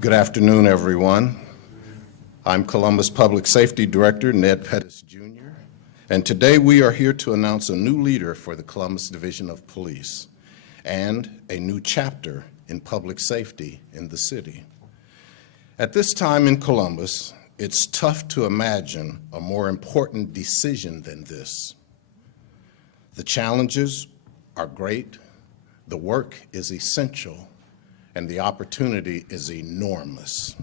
Good afternoon, everyone. I'm Columbus Public Safety Director Ned Pettis, Jr., and today we are here to announce a new leader for the Columbus Division of Police and a new chapter in public safety in the city. At this time in Columbus, it's tough to imagine a more important decision than this. The challenges are great, the work is essential, and the opportunity is enormous.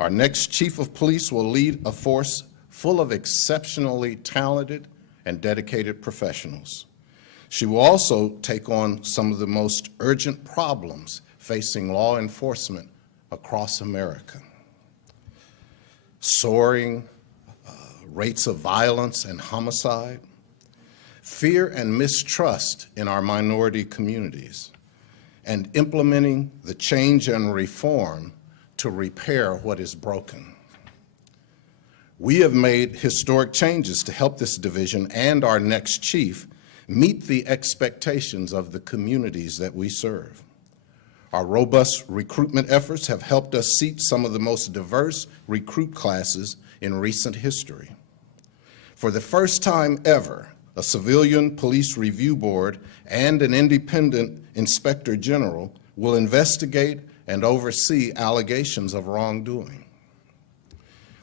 Our next chief of police will lead a force full of exceptionally talented and dedicated professionals. She will also take on some of the most urgent problems facing law enforcement across America. Soaring rates of violence and homicide, fear and mistrust in our minority communities, and implementing the change and reform to repair what is broken. We have made historic changes to help this division and our next chief meet the expectations of the communities that we serve. Our robust recruitment efforts have helped us seat some of the most diverse recruit classes in recent history. For the first time ever, a civilian police review board and an independent inspector general will investigate and oversee allegations of wrongdoing.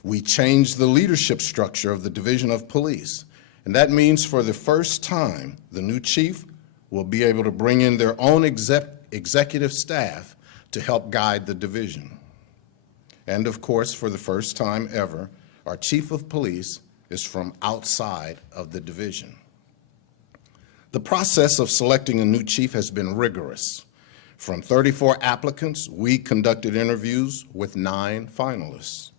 We changed the leadership structure of the Division of Police, and that means for the first time, the new chief will be able to bring in their own executive staff to help guide the division. And of course, for the first time ever, our chief of police is from outside of the division. The process of selecting a new chief has been rigorous. From 34 applicants, we conducted interviews with 9 finalists.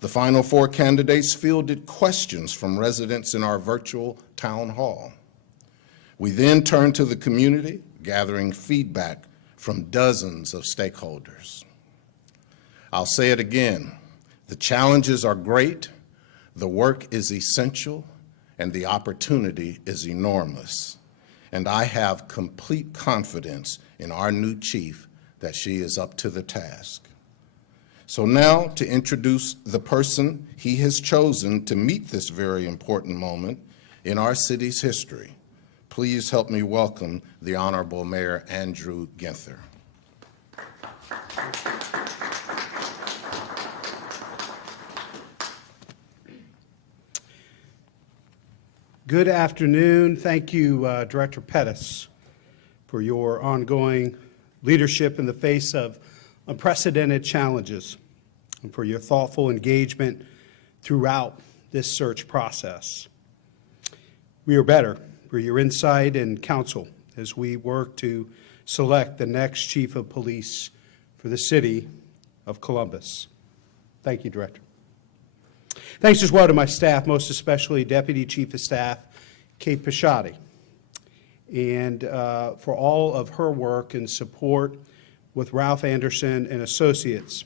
The final 4 candidates fielded questions from residents in our virtual town hall. We then turned to the community, gathering feedback from dozens of stakeholders. I'll say it again, the challenges are great, the work is essential, and the opportunity is enormous. And I have complete confidence in our new chief that she is up to the task. So now to introduce the person he has chosen to meet this very important moment in our city's history, please help me welcome the Honorable Mayor Andrew Ginther. Good afternoon. Thank you, Director Pettis, for your ongoing leadership in the face of unprecedented challenges and for your thoughtful engagement throughout this search process. We are better for your insight and counsel as we work to select the next chief of police for the city of Columbus. Thank you, Director. Thanks as well to my staff, most especially Deputy Chief of Staff Kate Pisciotti, and for all of her work and support with Ralph Anderson and Associates,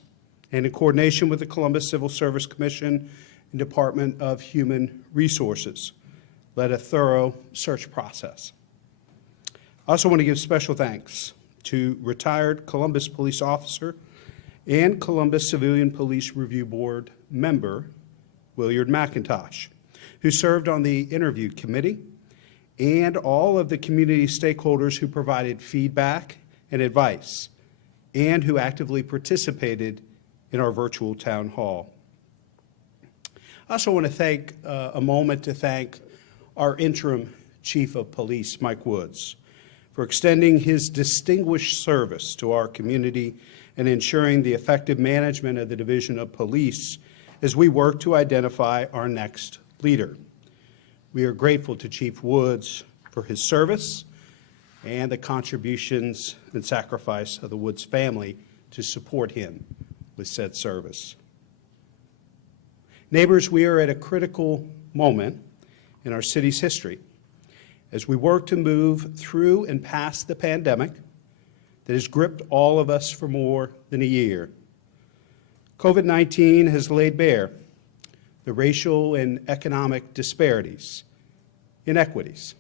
and in coordination with the Columbus Civil Service Commission and Department of Human Resources, led a thorough search process. I also want to give special thanks to retired Columbus police officer and Columbus Civilian Police Review Board member Willard McIntosh, who served on the interview committee, and all of the community stakeholders who provided feedback and advice, and who actively participated in our virtual town hall. I also want to take a moment to thank our interim Chief of Police, Mike Woods, for extending his distinguished service to our community and ensuring the effective management of the Division of Police as we work to identify our next leader. We are grateful to Chief Woods for his service and the contributions and sacrifice of the Woods family to support him with said service. Neighbors, we are at a critical moment in our city's history as we work to move through and past the pandemic that has gripped all of us for more than a year. COVID-19 has laid bare the racial and economic disparities, inequities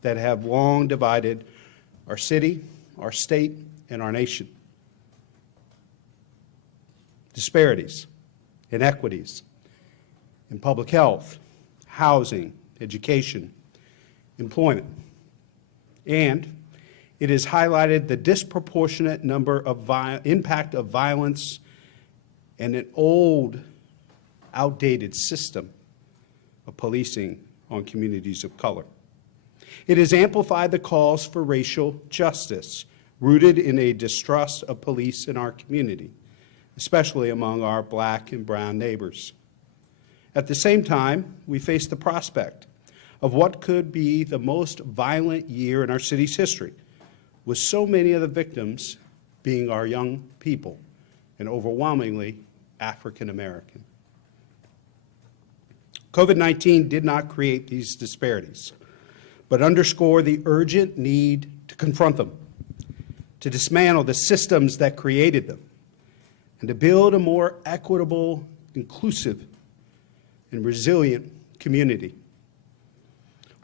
that have long divided our city, our state, and our nation. disparities, inequities in public health, housing, education, employment. And it has highlighted the disproportionate impact of violence and an old, outdated system of policing on communities of color. It has amplified the calls for racial justice, rooted in a distrust of police in our community, especially among our black and brown neighbors. At the same time, we face the prospect of what could be the most violent year in our city's history, with so many of the victims being our young people, and overwhelmingly African American. COVID-19 did not create these disparities, but underscore the urgent need to confront them, to dismantle the systems that created them, and to build a more equitable, inclusive, and resilient community.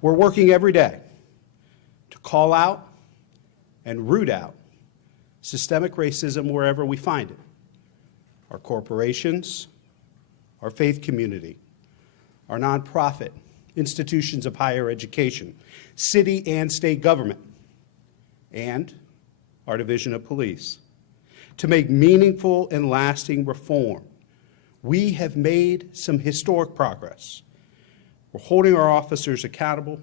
We're working every day to call out and root out systemic racism wherever we find it. Our corporations, our faith community, our nonprofit, institutions of higher education, city and state government, and our division of police. To make meaningful and lasting reform, we have made some historic progress. We're holding our officers accountable,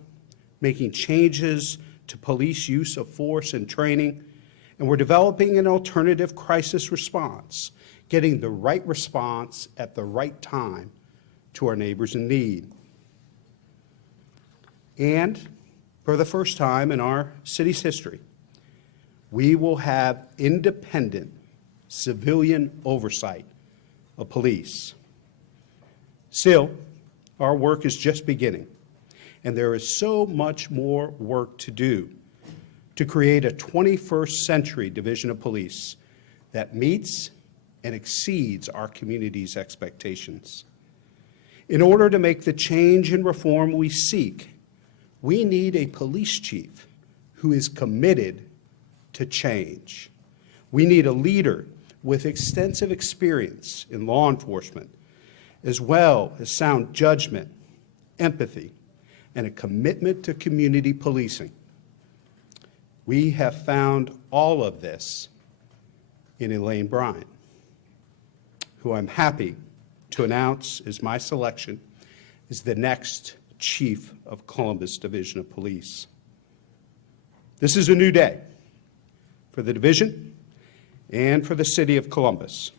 making changes to police use of force and training, and we're developing an alternative crisis response, getting the right response at the right time to our neighbors in need. And for the first time in our city's history, we will have independent civilian oversight of police. Still, our work is just beginning, and there is so much more work to do to create a 21st century division of police that meets and exceeds our community's expectations. In order to make the change and reform we seek, we need a police chief who is committed to change. We need a leader with extensive experience in law enforcement, as well as sound judgment, empathy, and a commitment to community policing. We have found all of this in Elaine Bryant, who I'm happy to announce is my selection as the next Chief of Columbus Division of Police. This is a new day for the division and for the city of Columbus,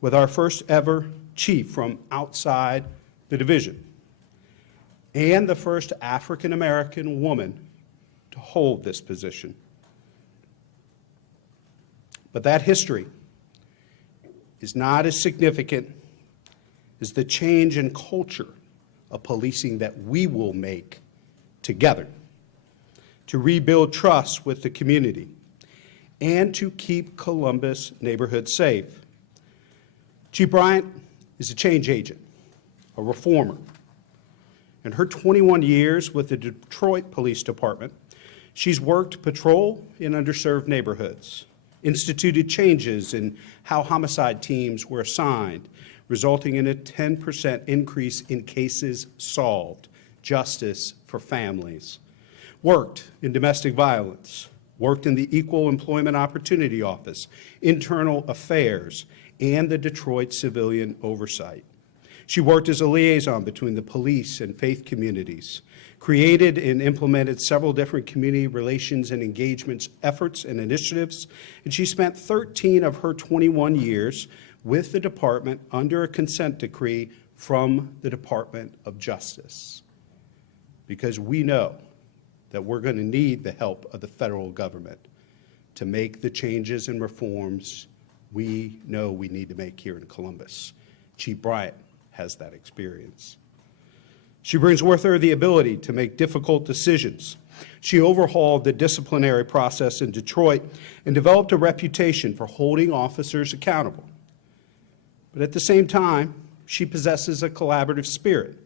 with our first ever chief from outside the division and the first African American woman to hold this position. But that history is not as significant as the change in culture of policing that we will make together to rebuild trust with the community and to keep Columbus neighborhoods safe. Chief Bryant is a change agent, a reformer. In her 21 years with the Detroit Police Department, she's worked patrol in underserved neighborhoods, instituted changes in how homicide teams were assigned, resulting in a 10% increase in cases solved, justice for families, worked in domestic violence, worked in the Equal Employment Opportunity Office, Internal Affairs, and the Detroit Civilian Oversight. She worked as a liaison between the police and faith communities, created and implemented several different community relations and engagements efforts and initiatives, and she spent 13 of her 21 years with the department under a consent decree from the Department of Justice. Because we know that we're going to need the help of the federal government to make the changes and reforms we know we need to make here in Columbus. Chief Bryant has that experience. She brings with her the ability to make difficult decisions. She overhauled the disciplinary process in Detroit and developed a reputation for holding officers accountable. But at the same time, she possesses a collaborative spirit,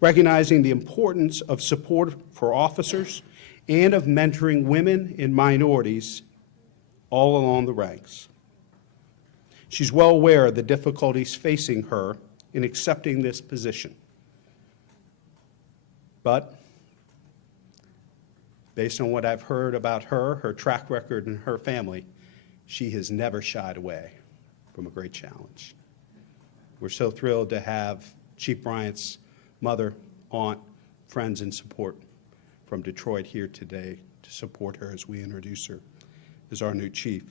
recognizing the importance of support for officers and of mentoring women and minorities all along the ranks. She's well aware of the difficulties facing her in accepting this position. But based on what I've heard about her, her track record, and her family, she has never shied away from a great challenge. We're so thrilled to have Chief Bryant's mother, aunt, friends, and support from Detroit here today to support her as we introduce her as our new chief.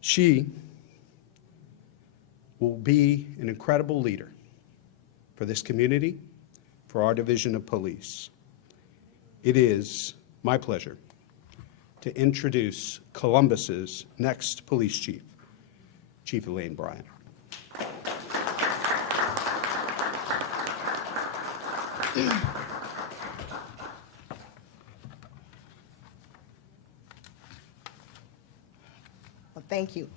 She will be an incredible leader for this community, for our division of police. It is my pleasure to introduce Columbus's next police chief, Chief Elaine Bryant. Well, thank you.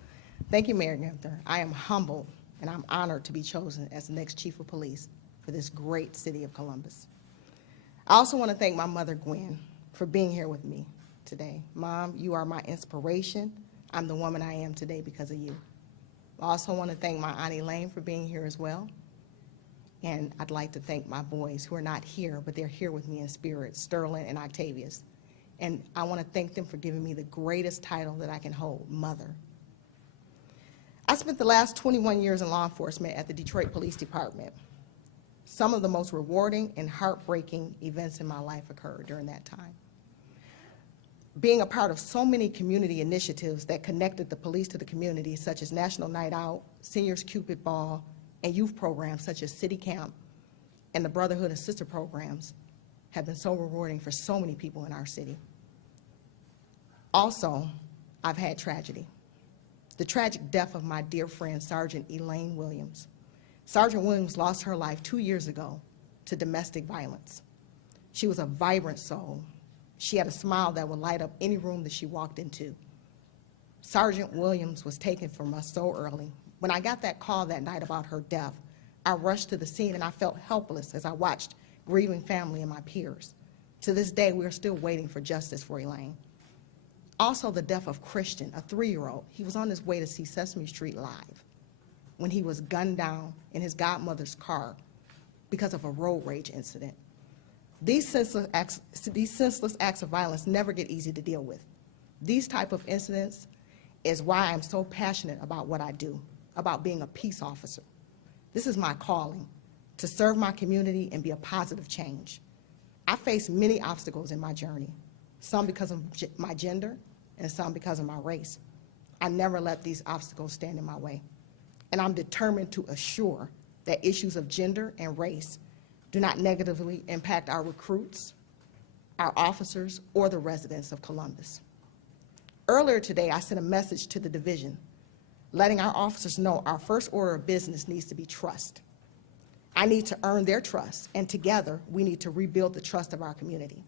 Thank you, Mayor Gunther. I am humbled and I'm honored to be chosen as the next chief of police for this great city of Columbus. I also want to thank my mother, Gwen, for being here with me today. Mom, you are my inspiration. I'm the woman I am today because of you. I also want to thank my Aunt Elaine for being here as well. And I'd like to thank my boys who are not here, but they're here with me in spirit, Sterling and Octavius. And I want to thank them for giving me the greatest title that I can hold, Mother. I spent the last 21 years in law enforcement at the Detroit Police Department. Some of the most rewarding and heartbreaking events in my life occurred during that time. Being a part of so many community initiatives that connected the police to the community, such as National Night Out, Seniors Cupid Ball, and youth programs such as City Camp and the Brotherhood and Sister programs have been so rewarding for so many people in our city. Also, I've had tragedy. The tragic death of my dear friend, Sergeant Elaine Williams. Sergeant Williams lost her life 2 years ago to domestic violence. She was a vibrant soul. She had a smile that would light up any room that she walked into. Sergeant Williams was taken from us so early. When I got that call that night about her death, I rushed to the scene and I felt helpless as I watched grieving family and my peers. To this day, we are still waiting for justice for Elaine. Also, the death of Christian, a 3-year-old. He was on his way to see Sesame Street live when he was gunned down in his godmother's car because of a road rage incident. These senseless acts of violence never get easy to deal with. These type of incidents is why I'm so passionate about what I do, about being a peace officer. This is my calling, to serve my community and be a positive change. I faced many obstacles in my journey, some because of my gender and some because of my race. I never let these obstacles stand in my way. And I'm determined to assure that issues of gender and race do not negatively impact our recruits, our officers, or the residents of Columbus. Earlier today, I sent a message to the division, letting our officers know our first order of business needs to be trust. I need to earn their trust, and together, we need to rebuild the trust of our community.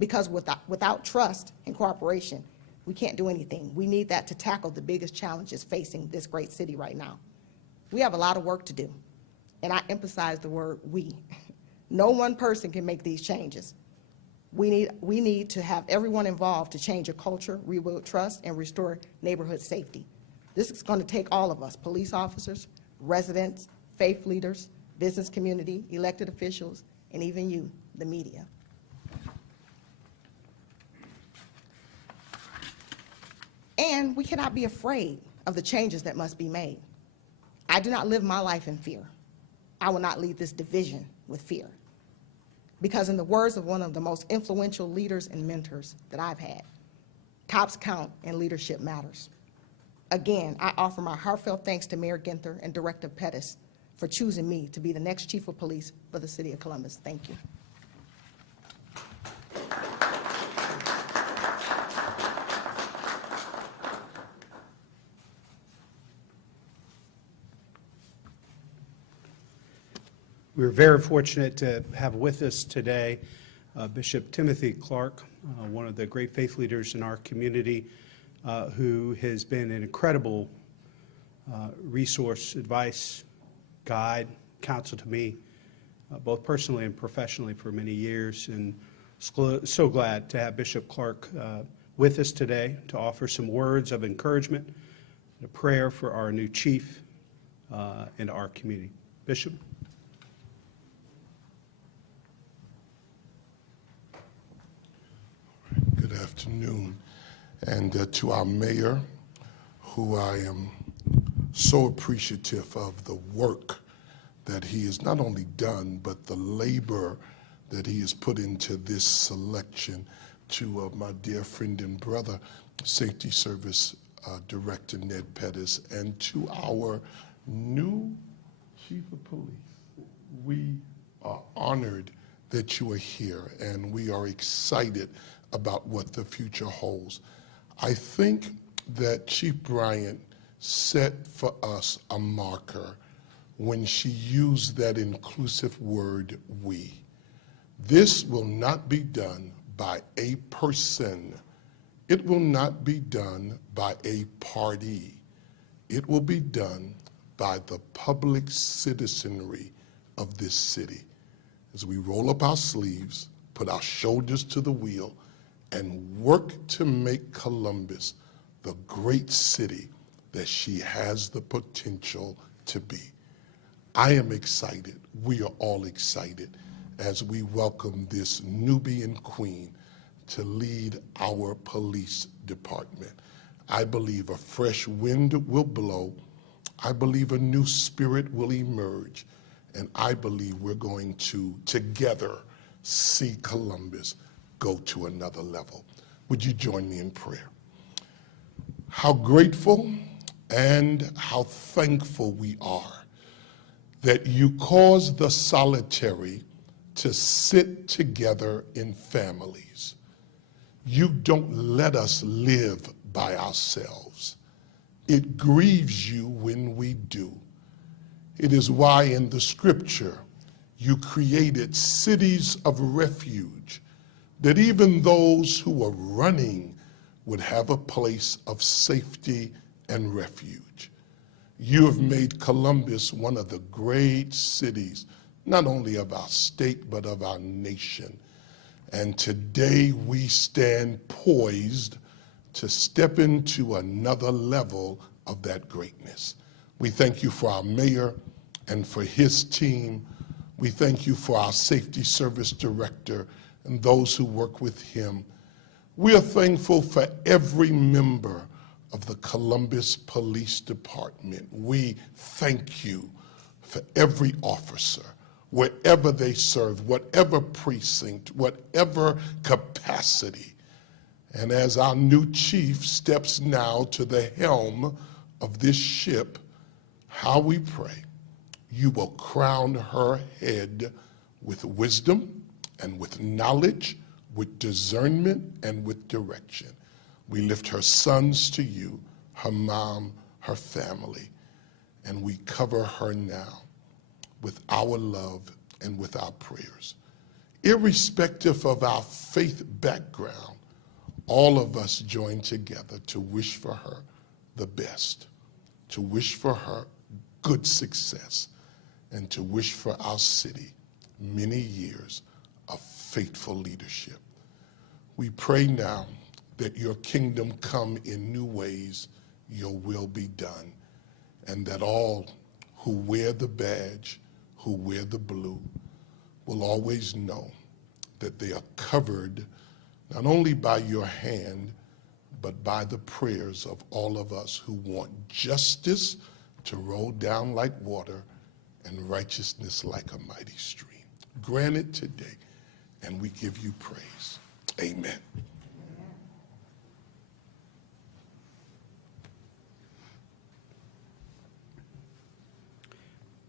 Because without trust and cooperation, we can't do anything. We need that to tackle the biggest challenges facing this great city right now. We have a lot of work to do, and I emphasize the word we. No one person can make these changes. We need to have everyone involved to change a culture, rebuild trust, and restore neighborhood safety. This is going to take all of us, police officers, residents, faith leaders, business community, elected officials, and even you, the media. And we cannot be afraid of the changes that must be made. I do not live my life in fear. I will not lead this division with fear. Because in the words of one of the most influential leaders and mentors that I've had, cops count and leadership matters. Again, I offer my heartfelt thanks to Mayor Gunther and Director Pettis for choosing me to be the next Chief of Police for the City of Columbus. Thank you. We're very fortunate to have with us today Bishop Timothy Clark, one of the great faith leaders in our community, who has been an incredible resource, advice, guide, counsel to me, both personally and professionally for many years. And so glad to have Bishop Clark with us today to offer some words of encouragement and a prayer for our new chief and our community. Bishop? Good afternoon. And to our mayor, who I am so appreciative of the work that he has not only done, but the labor that he has put into this selection, to my dear friend and brother, Safety Service Director Ned Pettis, and to our new Chief of Police. We are honored that you are here, and we are excited about what the future holds. I think that Chief Bryant set for us a marker when she used that inclusive word, we. This will not be done by a person. It will not be done by a party. It will be done by the public citizenry of this city. As we roll up our sleeves, put our shoulders to the wheel, and work to make Columbus the great city that she has the potential to be. I am excited, we are all excited, as we welcome this Nubian queen to lead our police department. I believe a fresh wind will blow. I believe a new spirit will emerge. And I believe we're going to, together, see Columbus go to another level. Would you join me in prayer? How grateful and how thankful we are that you cause the solitary to sit together in families. You don't let us live by ourselves. It grieves you when we do. It is why in the scripture you created cities of refuge, that even those who are running would have a place of safety and refuge. You have made Columbus one of the great cities, not only of our state, but of our nation. And today we stand poised to step into another level of that greatness. We thank you for our mayor and for his team. We thank you for our safety service director and those who work with him. We are thankful for every member of the Columbus Police Department. We thank you for every officer, wherever they serve, whatever precinct, whatever capacity. And as our new chief steps now to the helm of this ship, how we pray you will crown her head with wisdom and with knowledge, with discernment and with direction. We lift her sons to you, her mom, her family, and we cover her now with our love and with our prayers. Irrespective of our faith background, all of us join together to wish for her the best, to wish for her good success, and to wish for our city many years of faithful leadership. We pray now that your kingdom come in new ways, your will be done, and that all who wear the badge, who wear the blue, will always know that they are covered not only by your hand, but by the prayers of all of us who want justice to roll down like water and righteousness like a mighty stream. Grant it today, and we give you praise. Amen.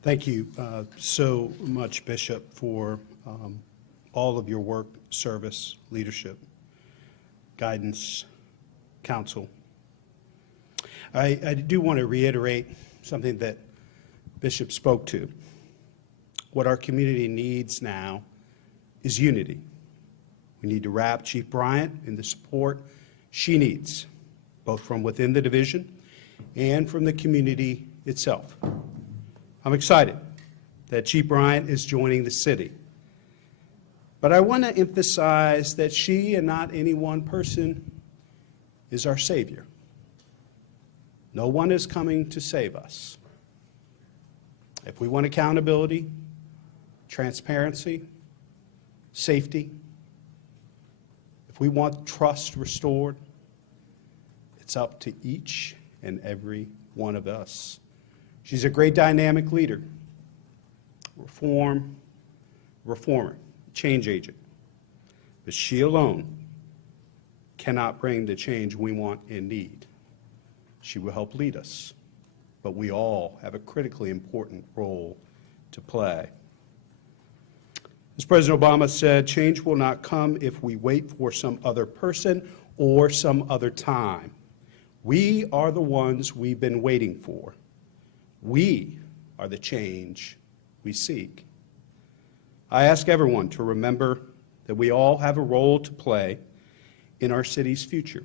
Thank you so much, Bishop, for all of your work, service, leadership, guidance, counsel. I do want to reiterate something that Bishop spoke to. What our community needs now is unity. We need to wrap Chief Bryant in the support she needs, both from within the division and from the community itself. I'm excited that Chief Bryant is joining the city. But I want to emphasize that she, and not any one person, is our Savior. No one is coming to save us. If we want accountability, transparency, safety, if we want trust restored, it's up to each and every one of us. She's a great dynamic leader, reformer, change agent. But she alone cannot bring the change we want and need. She will help lead us, but we all have a critically important role to play. As President Obama said, change will not come if we wait for some other person or some other time. We are the ones we've been waiting for. We are the change we seek. I ask everyone to remember that we all have a role to play in our city's future.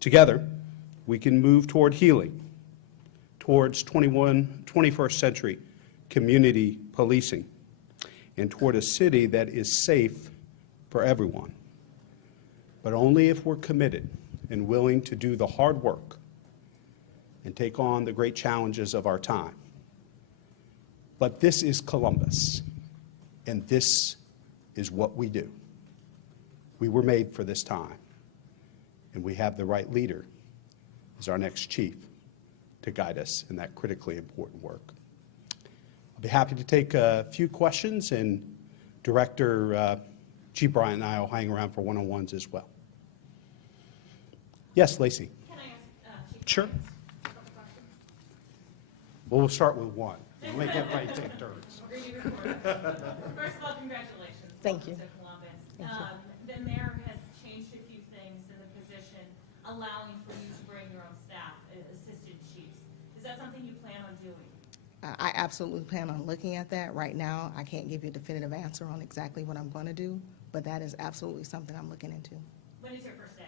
Together, we can move toward healing, towards 21st century community policing, and toward a city that is safe for everyone. But only if we're committed and willing to do the hard work and take on the great challenges of our time. But this is Columbus, and this is what we do. We were made for this time, and we have the right leader as our next chief to guide us in that critically important work. I'll be happy to take a few questions, and Director Chief Bryant and I will hang around for one-on-ones as well. Yes, Lacey. Can I ask Chief Sure. Bryant a couple questions? Well, we'll start with one. We'll make everybody take turns. We're going to do it First of all, congratulations. Thank you. To Columbus. Thank you. The mayor has changed a few things in the position, allowing for you to bring your own staff, assistant chiefs. Is that something you plan on doing? I absolutely plan on looking at that. Right now, I can't give you a definitive answer on exactly what I'm going to do, but that is absolutely something I'm looking into. When is your first day?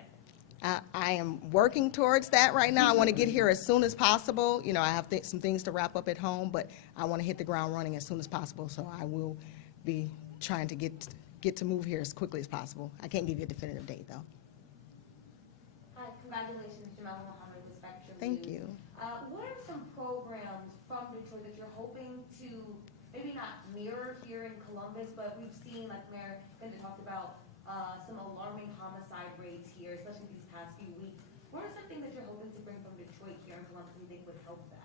I am working towards that right now. I want to get here as soon as possible. You know, I have some things to wrap up at home, but I want to hit the ground running as soon as possible, so I will be trying to get to move here as quickly as possible. I can't give you a definitive date, though. Hi, congratulations, Jamel Mohammed, the Spectrum. Thank you. What are some programs from Detroit that you're hoping to maybe not mirror here in Columbus, but we've seen, like Mayor Linda talked about, some alarming homicide rates here, especially these past few weeks. What are some things that you're hoping to bring from Detroit here in Columbus you think would help that?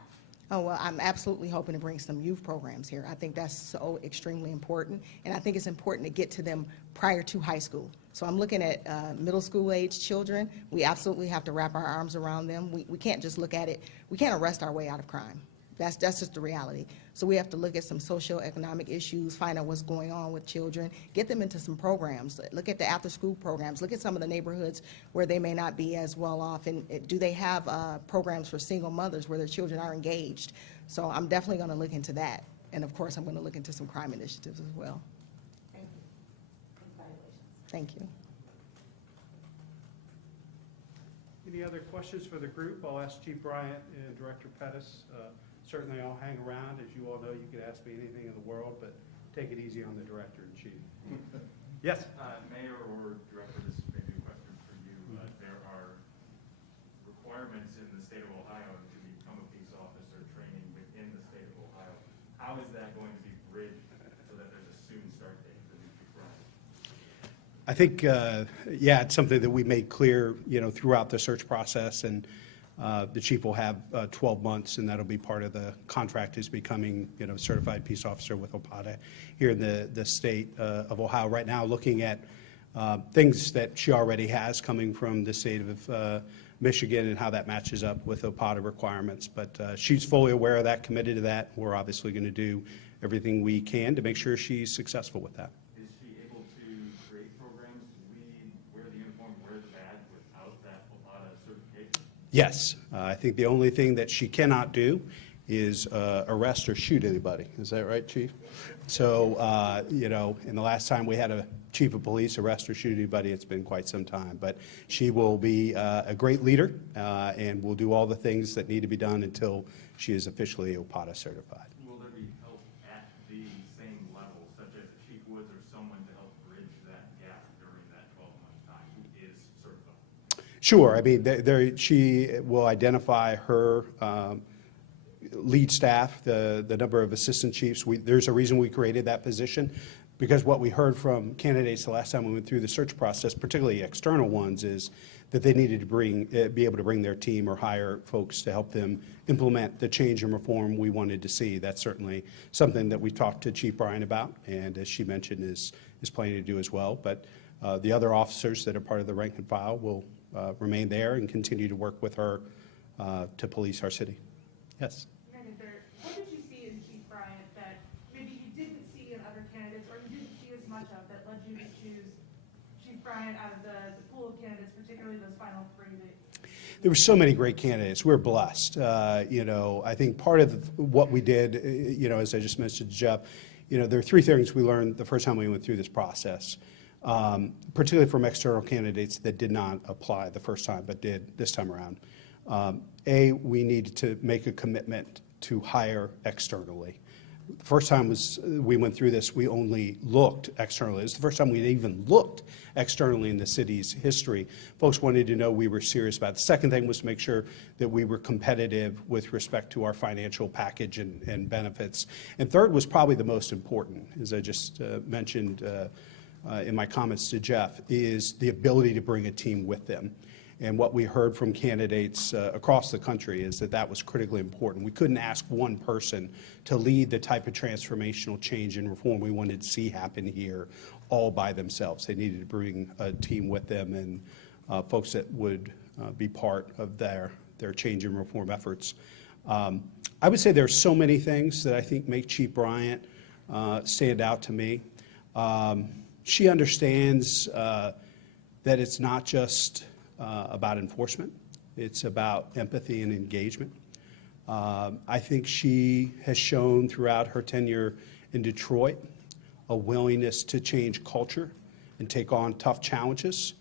Oh, well, I'm absolutely hoping to bring some youth programs here. I think that's so extremely important, and I think it's important to get to them prior to high school. So I'm looking at middle school age children. We absolutely have to wrap our arms around them. We can't just look at it. We can't arrest our way out of crime. That's just the reality. So we have to look at some socioeconomic issues, find out what's going on with children, get them into some programs. Look at the after-school programs. Look at some of the neighborhoods where they may not be as well off, and do they have programs for single mothers where their children are engaged? So I'm definitely going to look into that. And of course, I'm going to look into some crime initiatives as well. Thank you. Congratulations. Thank you. Any other questions for the group? I'll ask Chief Bryant and Director Pettis. Certainly I'll hang around. As you all know, you can ask me anything in the world, but take it easy on the Director in Chief. Yes? Mayor or Director, this may be a question for you. There are requirements in the state of Ohio to become a peace officer training within the state of Ohio. How is that going to be bridged so that there's a soon start date for you, Chief Bryant? I think, yeah, it's something that we made clear, you know, throughout the search process, and the chief will have 12 months, and that'll be part of the contract, is becoming, you know, certified peace officer with OPATA here in the state of Ohio. Right now, looking at things that she already has coming from the state of Michigan and how that matches up with OPATA requirements. But she's fully aware of that, committed to that. We're obviously going to do everything we can to make sure she's successful with that. Is she able to create programs to lead, wear the uniform, wear the badge without that OPATA certification? Yes. I think the only thing that she cannot do is arrest or shoot anybody. Is that right, Chief? So, you know, and the last time we had a chief of police arrest or shoot anybody, it's been quite some time. But she will be a great leader and will do all the things that need to be done until she is officially OPATA certified. Will there be help at the same level, such as Chief Woods or someone to help bridge that gap during that 12-month time who is certified? Sure. I mean, she will identify her lead staff, the number of assistant chiefs. There's a reason we created that position, because what we heard from candidates the last time we went through the search process, particularly external ones, is that they needed to be able to bring their team or hire folks to help them implement the change and reform we wanted to see. That's certainly something that we talked to Chief Bryant about, and as she mentioned, is planning to do as well. But the other officers that are part of the rank and file will remain there and continue to work with her to police our city. Yes? What did you see in Chief Bryant that maybe you didn't see in other candidates, or you didn't see as much of, that led you to choose Chief Bryant out of the pool of candidates, particularly those final three? There were so many great candidates. We're blessed. I think part of what we did, as I just mentioned to Jeff, there are three things we learned the first time we went through this process, particularly from external candidates that did not apply the first time but did this time around. We needed to make a commitment to hire externally. The first time we went through this, we only looked externally. It was the first time we'd even looked externally in the city's history. Folks wanted to know we were serious about it. The second thing was to make sure that we were competitive with respect to our financial package and benefits. And third was probably the most important, as I just mentioned in my comments to Jeff, is the ability to bring a team with them. And what we heard from candidates across the country is that that was critically important. We couldn't ask one person to lead the type of transformational change and reform we wanted to see happen here all by themselves. They needed to bring a team with them and folks that would be part of their change and reform efforts. I would say there are so many things that I think make Chief Bryant stand out to me. She understands that it's not just about enforcement. It's about empathy and engagement. I think she has shown throughout her tenure in Detroit a willingness to change culture and take on tough challenges,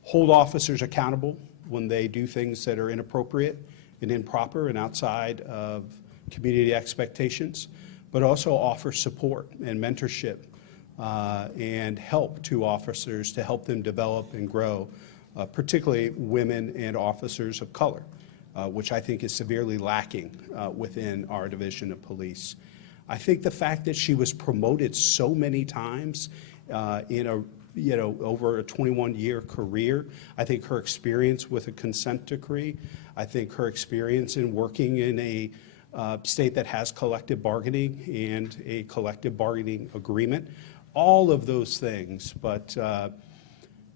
hold officers accountable when they do things that are inappropriate and improper and outside of community expectations, but also offer support and mentorship and help to officers to help them develop and grow, particularly women and officers of color, which I think is severely lacking within our division of police. I think the fact that she was promoted so many times in over a 21-year career, I think her experience with a consent decree, I think her experience in working in a state that has collective bargaining and a collective bargaining agreement, all of those things. But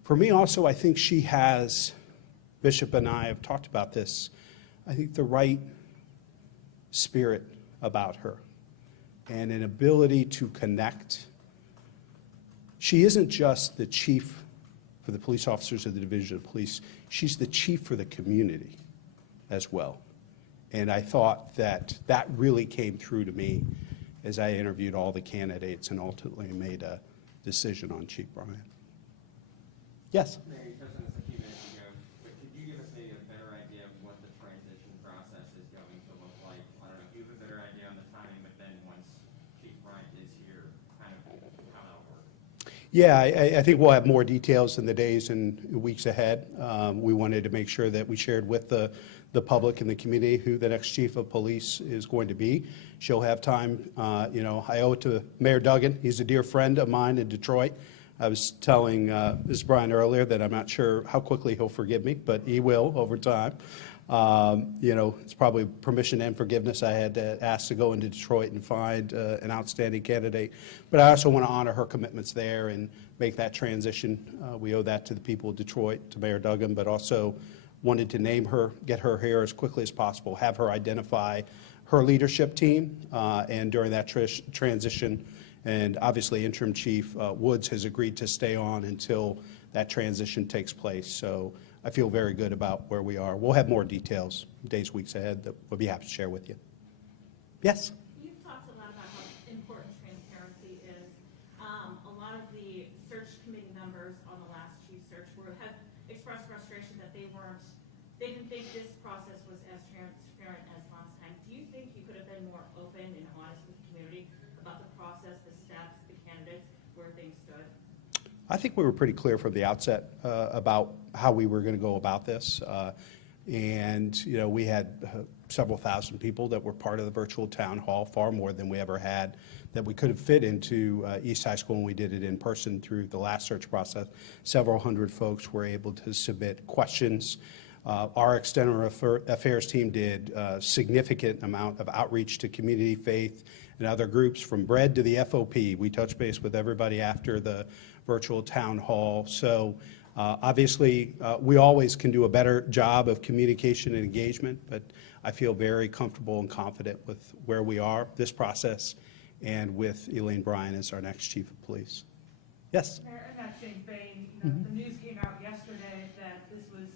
for me also, I think she has, Bishop and I have talked about this, I think the right spirit about her and an ability to connect. She isn't just the chief for the police officers of the Division of Police, she's the chief for the community as well. And I thought that that really came through to me as I interviewed all the candidates and ultimately made a decision on Chief Bryant. Yes? Mayor, you touched on this a few minutes ago, but could you give us a better idea of what the transition process is going to look like? I don't know if you have a better idea on the timing, but then once Chief Bryant is here, kind of how that'll work. Yeah, I think we'll have more details in the days and weeks ahead. We wanted to make sure that we shared with the public and the community who the next chief of police is going to be. She'll have time, I owe it to Mayor Duggan. He's a dear friend of mine in Detroit. I was telling Ms. Bryant earlier that I'm not sure how quickly he'll forgive me, but he will over time. It's probably permission and forgiveness. I had to ask to go into Detroit and find an outstanding candidate. But I also want to honor her commitments there and make that transition. We owe that to the people of Detroit, to Mayor Duggan, but also wanted to name her, get her here as quickly as possible, have her identify her leadership team, and during that transition, and obviously interim chief Woods has agreed to stay on until that transition takes place. So I feel very good about where we are. We'll have more details days, weeks ahead that we'll be happy to share with you. Yes? You've talked a lot about how important transparency is. A lot of the search committee members on the last chief search have expressed frustration that they didn't think this process was as transparent as last time. Do you think you could have been more open and honest with the community about the process, the steps, the candidates, where things stood? I think we were pretty clear from the outset about how we were going to go about this. And, you know, we had several thousand people that were part of the virtual town hall, far more than we ever had, that we could have fit into East High School when we did it in person through the last search process. Several hundred folks were able to submit questions. Our external affairs team did a significant amount of outreach to community, faith, and other groups, from BRED to the FOP. We touched base with everybody after the virtual town hall. So obviously, we always can do a better job of communication and engagement, but I feel very comfortable and confident with where we are, this process, and with Elaine Bryant as our next chief of police. Yes? Mayor, in that same vein, you know, the news came out yesterday that this was,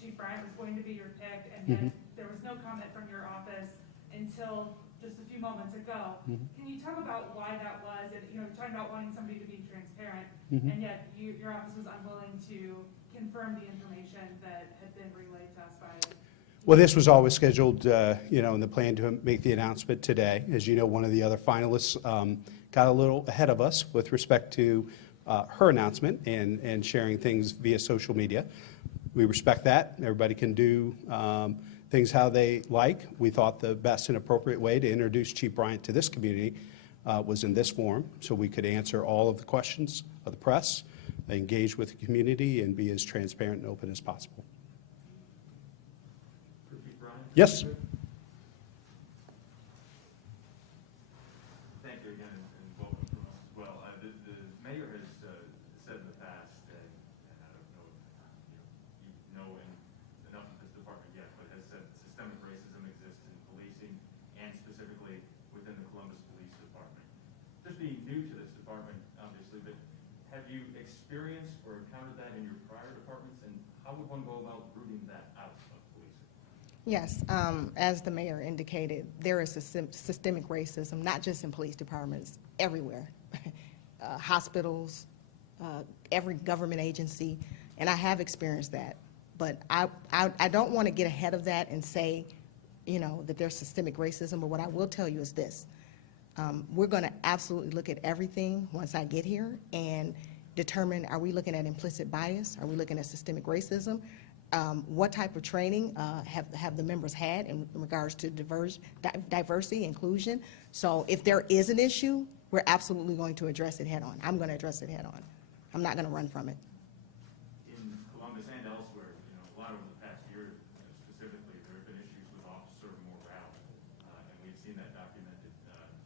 Chief Bryant was going to be your pick, and yet there was no comment from your office until just a few moments ago. Can you talk about why that was? And, you know, you're talking about wanting somebody to be transparent, and yet your office was unwilling to confirm the information that had been relayed to us by. Well, this was always scheduled, you know, in the plan to make the announcement today. As you know, one of the other finalists got a little ahead of us with respect to her announcement and sharing things via social media. We respect that. Everybody can do things how they like. We thought the best and appropriate way to introduce Chief Bryant to this community was in this forum, so we could answer all of the questions of the press, engage with the community, and be as transparent and open as possible. For Chief Bryant? Yes. Thank you again, and welcome from us as well. The mayor has said in the past, and I don't know if you know enough of this department yet, but has said systemic racism exists in policing and specifically within the Columbus Police Department. Just being new to this department, obviously, but have you experienced or encountered that in your prior departments, and how would one go about rooting that out of policing? Yes, as the mayor indicated, there is systemic racism, not just in police departments, everywhere. Hospitals, every government agency, and I have experienced that. But I don't want to get ahead of that and say, you know, that there's systemic racism, but what I will tell you is this. We're going to absolutely look at everything once I get here and determine, are we looking at implicit bias? Are we looking at systemic racism? What type of training have the members had in regards to diversity, inclusion? So if there is an issue, we're absolutely going to address it head on. I'm going to address it head on. I'm not going to run from it. In Columbus and elsewhere, you know, a lot over the past year specifically, there have been issues with officer morale, and we've seen that documented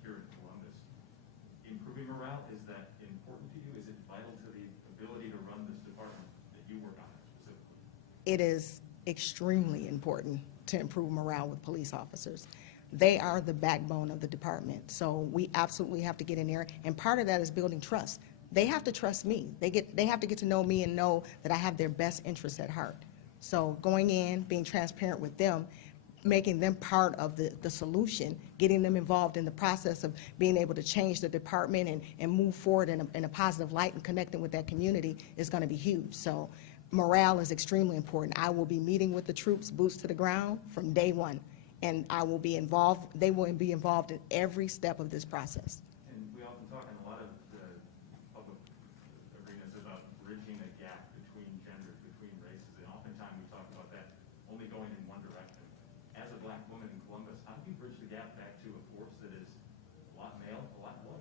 here in Columbus. Improving morale, is that important to you? Is it vital to the ability to run this department that you work on specifically? It is extremely important to improve morale with police officers. They are the backbone of the department, so we absolutely have to get in there, and part of that is building trust. They have to trust me. They have to get to know me and know that I have their best interests at heart. So going in, being transparent with them, making them part of the solution, getting them involved in the process of being able to change the department and move forward in a positive light and connecting with that community is going to be huge. So morale is extremely important. I will be meeting with the troops, boots to the ground, from day one, and I will be involved. They will be involved in every step of this process. And we often talk in a lot of the public arenas about bridging a gap between genders, between races, and oftentimes we talk about that only going in one direction. As a black woman in Columbus, how do you bridge the gap back to a force that is a lot male, a lot loyal?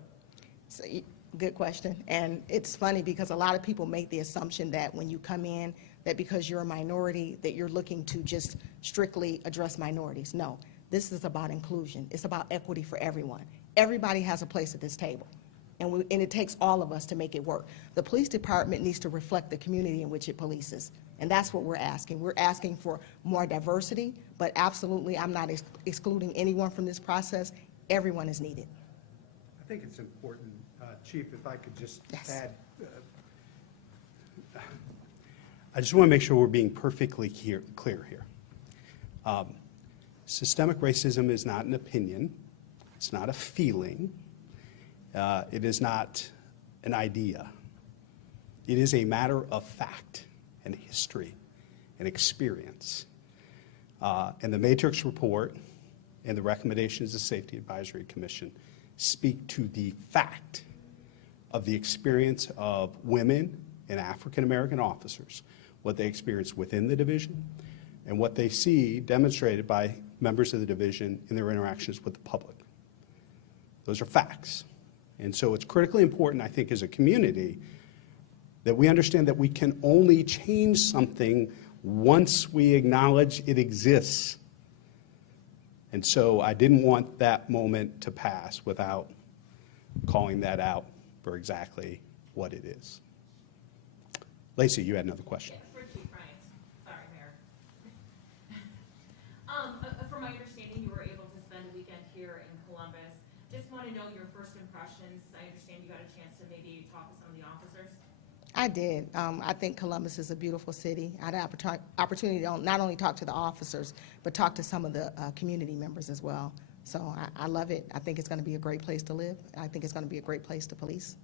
So, good question. And it's funny because a lot of people make the assumption that when you come in, that because you're a minority, that you're looking to just strictly address minorities. No, this is about inclusion. It's about equity for everyone. Everybody has a place at this table. And it takes all of us to make it work. The police department needs to reflect the community in which it polices. And that's what we're asking. We're asking for more diversity, but absolutely, I'm not excluding anyone from this process. Everyone is needed. I think it's important, Chief, if I could just add, I just want to make sure we're being perfectly clear here. Systemic racism is not an opinion. It's not a feeling. It is not an idea. It is a matter of fact and history and experience. And the Matrix report and the recommendations of the Safety Advisory Commission speak to the fact of the experience of women and African-American officers, what they experience within the division, and what they see demonstrated by members of the division in their interactions with the public. Those are facts. And so it's critically important, I think, as a community, that we understand that we can only change something once we acknowledge it exists. And so I didn't want that moment to pass without calling that out for exactly what it is. Lacey, you had another question. For Chief Bryant. Sorry, Mayor. From my understanding, you were able to spend a weekend here in Columbus. Just want to know your first impressions. I understand you got a chance to maybe talk to some of the officers. I did. I think Columbus is a beautiful city. I had an opportunity to not only talk to the officers, but talk to some of the community members as well. So I love it. I think it's going to be a great place to live. I think it's going to be a great place to police.